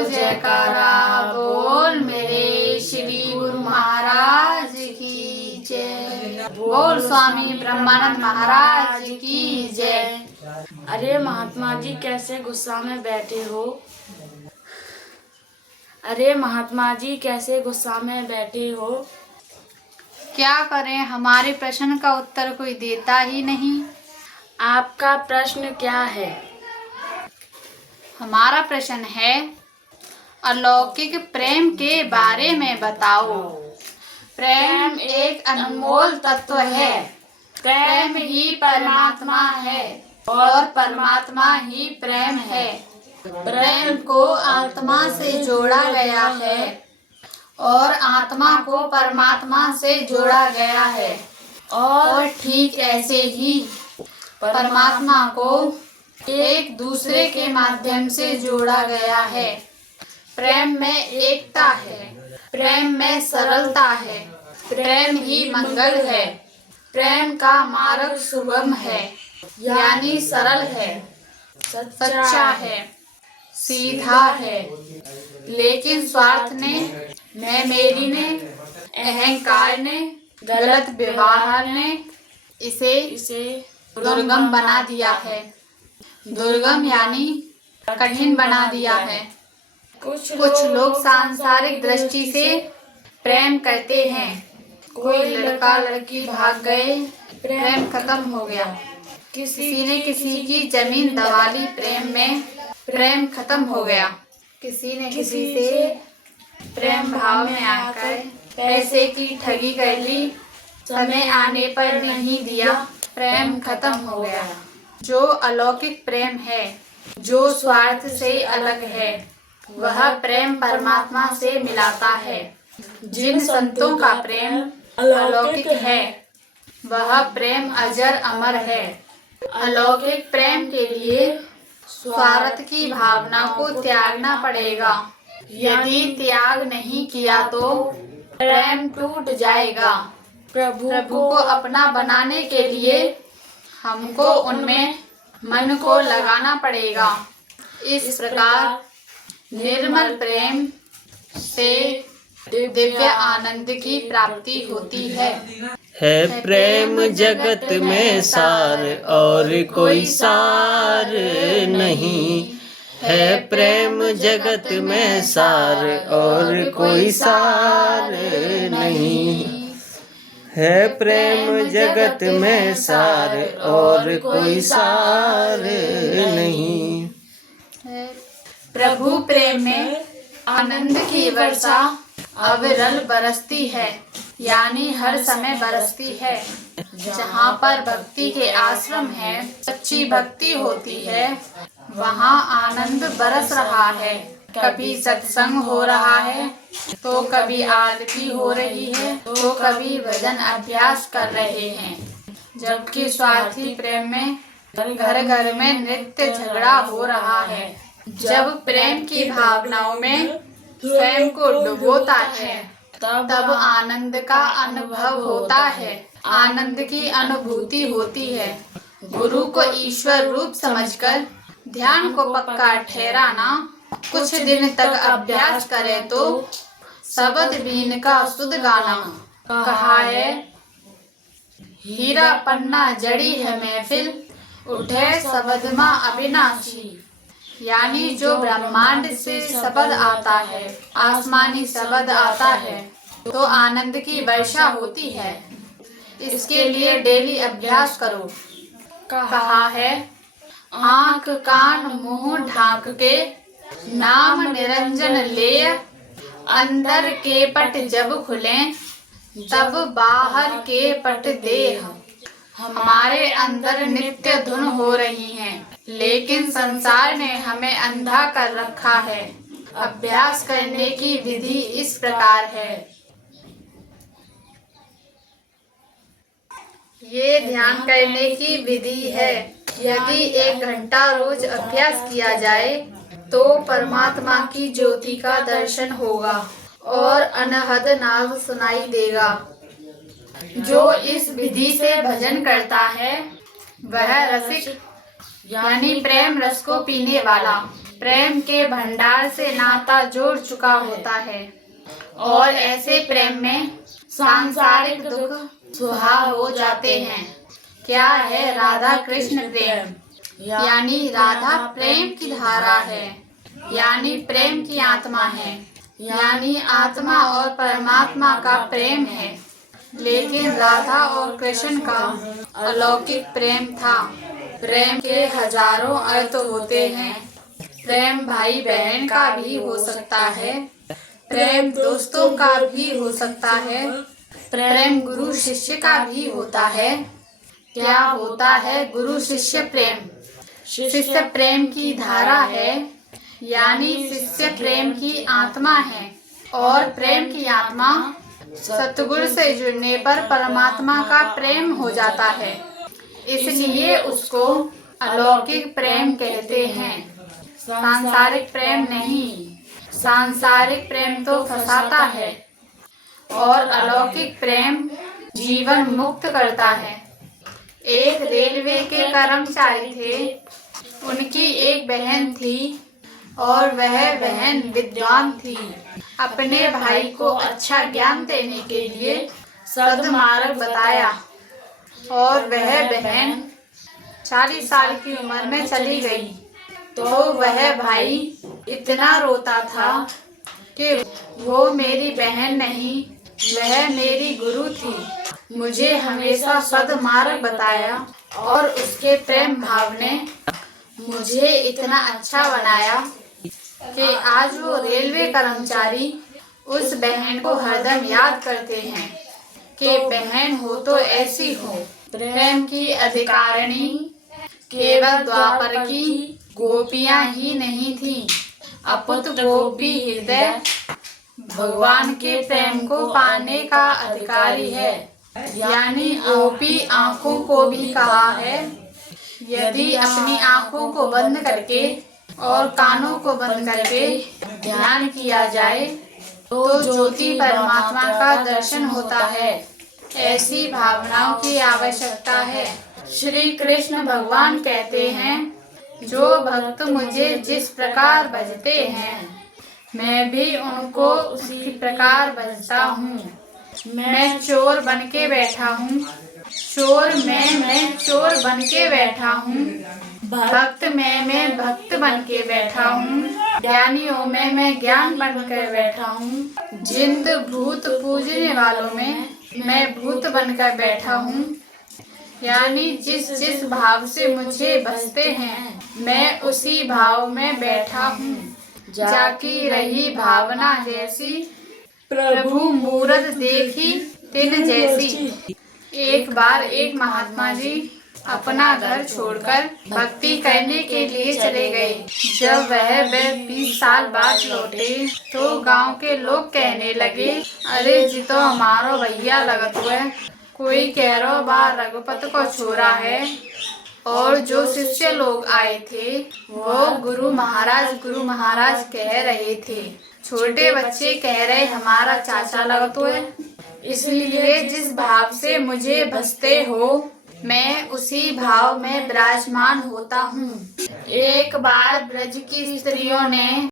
जयकारा बोल मेरे श्री गुरु महाराज की जय। बोल स्वामी ब्रह्मानंद महाराज की जय। अरे महात्मा जी कैसे गुस्सा में बैठे हो? अरे महात्मा जी कैसे गुस्सा में बैठे हो? क्या करें, हमारे प्रश्न का उत्तर कोई देता ही नहीं। आपका प्रश्न क्या है? हमारा प्रश्न है, अलौकिक प्रेम के बारे में बताओ। प्रेम एक अनमोल तत्व है। प्रेम ही परमात्मा है और परमात्मा ही प्रेम है। प्रेम को आत्मा से जोड़ा गया है और आत्मा को परमात्मा से जोड़ा गया है और ठीक ऐसे ही परमात्मा को एक दूसरे के माध्यम से जोड़ा गया है। प्रेम में एकता है, प्रेम में सरलता है, प्रेम ही मंगल है। प्रेम का मार्ग सुगम है, यानी सरल है, सच्चा है, सीधा है। लेकिन स्वार्थ ने, मैं मेरी ने, अहंकार ने, गलत व्यवहार ने इसे दुर्गम बना दिया है। दुर्गम यानी कठिन बना दिया है। कुछ लोग सांसारिक दृष्टि से प्रेम करते हैं। कोई लड़का लड़की भाग गए, प्रेम खत्म हो गया। किसी ने किसी की जमीन दबा ली, प्रेम में प्रेम खत्म हो गया। किसी ने किसी से प्रेम भाव में आकर पैसे की ठगी कर ली, समय आने पर नहीं दिया, प्रेम खत्म हो गया। जो अलौकिक प्रेम है, जो स्वार्थ से अलग है, वह प्रेम परमात्मा से मिलाता है। जिन संतों का प्रेम अलौकिक है, वह प्रेम अजर अमर है। अलौकिक प्रेम के लिए स्वार्थ की भावना को त्यागना पड़ेगा। यदि त्याग नहीं किया तो प्रेम टूट जाएगा। प्रभु को अपना बनाने के लिए हमको उनमें मन को लगाना पड़ेगा। इस प्रकार निर्मल प्रेम से दिव्य आनंद की प्राप्ति होती है। प्रेम जगत में सार और कोई सार नहीं। है प्रेम जगत में सार और कोई सार नहीं। है प्रेम जगत में सार और कोई सार नहीं। प्रभु प्रेम में आनंद की वर्षा अविरल बरसती है, यानी हर समय बरसती है। जहाँ पर भक्ति के आश्रम है, सच्ची भक्ति होती है, वहाँ आनंद बरस रहा है। कभी सत्संग हो रहा है, तो कभी आरती हो रही है, तो कभी भजन अभ्यास कर रहे हैं। जबकि स्वार्थी प्रेम में घर घर में नृत्य झगड़ा हो रहा है। जब प्रेम की भावनाओं में स्वयं को डुबोता है, तब आनंद का अनुभव होता है, आनंद की अनुभूति होती है। गुरु को ईश्वर रूप समझकर ध्यान को पक्का ठहराना, कुछ दिन तक अभ्यास करे तो शब्द बीन का सुध गाना। कहा है, हीरा पन्ना जड़ी है महफिल, उठे शब्द माँ अविनाशी। यानी जो ब्रह्मांड से शब्द आता है, आसमानी शब्द आता है, तो आनंद की वर्षा होती है। इसके लिए डेली अभ्यास करो। कहा है, आँख कान मुंह ढांक के नाम निरंजन ले, अंदर के पट जब खुले तब बाहर के पट देह। हमारे अंदर नित्य धुन हो रही हैं, लेकिन संसार ने हमें अंधा कर रखा है। अभ्यास करने की विधि इस प्रकार है। ये ध्यान करने की विधि है। यदि 1 घंटा रोज अभ्यास किया जाए तो परमात्मा की ज्योति का दर्शन होगा और अनहद नाद सुनाई देगा। जो इस विधि से भजन करता है, वह रसिक यानी प्रेम रस को पीने वाला प्रेम के भंडार से नाता जोड़ चुका होता है और ऐसे प्रेम में सांसारिक दुख सुहाव हो जाते हैं। क्या है राधा कृष्ण प्रेम? यानी राधा प्रेम की धारा है, यानी प्रेम की आत्मा है, यानी आत्मा और परमात्मा का प्रेम है। लेकिन राधा और कृष्ण का अलौकिक प्रेम था। प्रेम के हजारों अर्थ होते हैं। प्रेम भाई बहन का भी हो सकता है, प्रेम दोस्तों का भी हो सकता है, प्रेम गुरु शिष्य का भी होता है। क्या होता है गुरु शिष्य प्रेम? शिष्य प्रेम की धारा है, यानी शिष्य प्रेम की आत्मा है और प्रेम की आत्मा सतगुरु से जुड़ने पर परमात्मा का प्रेम हो जाता है। इसलिए उसको अलौकिक प्रेम कहते हैं, सांसारिक प्रेम नहीं। सांसारिक प्रेम तो फंसाता है और अलौकिक प्रेम जीवन मुक्त करता है। एक रेलवे के कर्मचारी थे, उनकी एक बहन थी और वह बहन विद्वान थी। अपने भाई को अच्छा ज्ञान देने के लिए सद्मार्ग बताया और वह बहन 40 साल की उम्र में चली गई। तो वह भाई इतना रोता था कि वो मेरी बहन नहीं, वह मेरी गुरु थी। मुझे हमेशा सद्मार्ग बताया और उसके प्रेम भाव ने मुझे इतना अच्छा बनाया कि आज वो रेलवे कर्मचारी उस बहन को हरदम याद करते हैं कि बहन हो तो ऐसी हो। प्रेम की अधिकारिणी केवल द्वापर की गोपियां ही नहीं थी, अपुत गोपी हृदय भगवान के प्रेम को पाने का अधिकारी है। यानी गोपी आँखों को भी कहा है, यदि अपनी आँखों को बंद करके और कानों को बंद करके ध्यान किया जाए तो ज्योति परमात्मा का दर्शन होता है। ऐसी भावनाओं की आवश्यकता है। श्री कृष्ण भगवान कहते हैं, जो भक्त मुझे जिस प्रकार भजते हैं मैं भी उनको उसी प्रकार भजता हूँ। मैं चोर बन के बैठा हूँ, चोर मैं चोर बन के बैठा हूँ। भक्त मैं भक्त बन के बैठा हूँ। ज्ञानियों में मैं ज्ञान बन कर बैठा हूँ। जिंद भूत पूजने वालों में मैं भूत बनकर बैठा हूँ। यानी जिस जिस भाव से मुझे भजते हैं मैं उसी भाव में बैठा हूँ। जाकी रही भावना जैसी, प्रभु मूरत देखी तिन जैसी। एक बार एक महात्मा जी अपना घर छोड़कर भक्ति करने के लिए चले गए। जब वह 20 साल बाद लौटे तो गांव के लोग कहने लगे, अरे जी तो हमारो भैया लगत हुए, कोई कह रो बा रघुपत को छोरा है। और जो शिष्य लोग आए थे वो गुरु महाराज कह रहे थे। छोटे बच्चे कह रहे हमारा चाचा लगत हुए। इसलिए जिस भाव से मुझे भजते हो मैं उसी भाव में विराजमान होता हूँ। एक बार ब्रज की स्त्रियों ने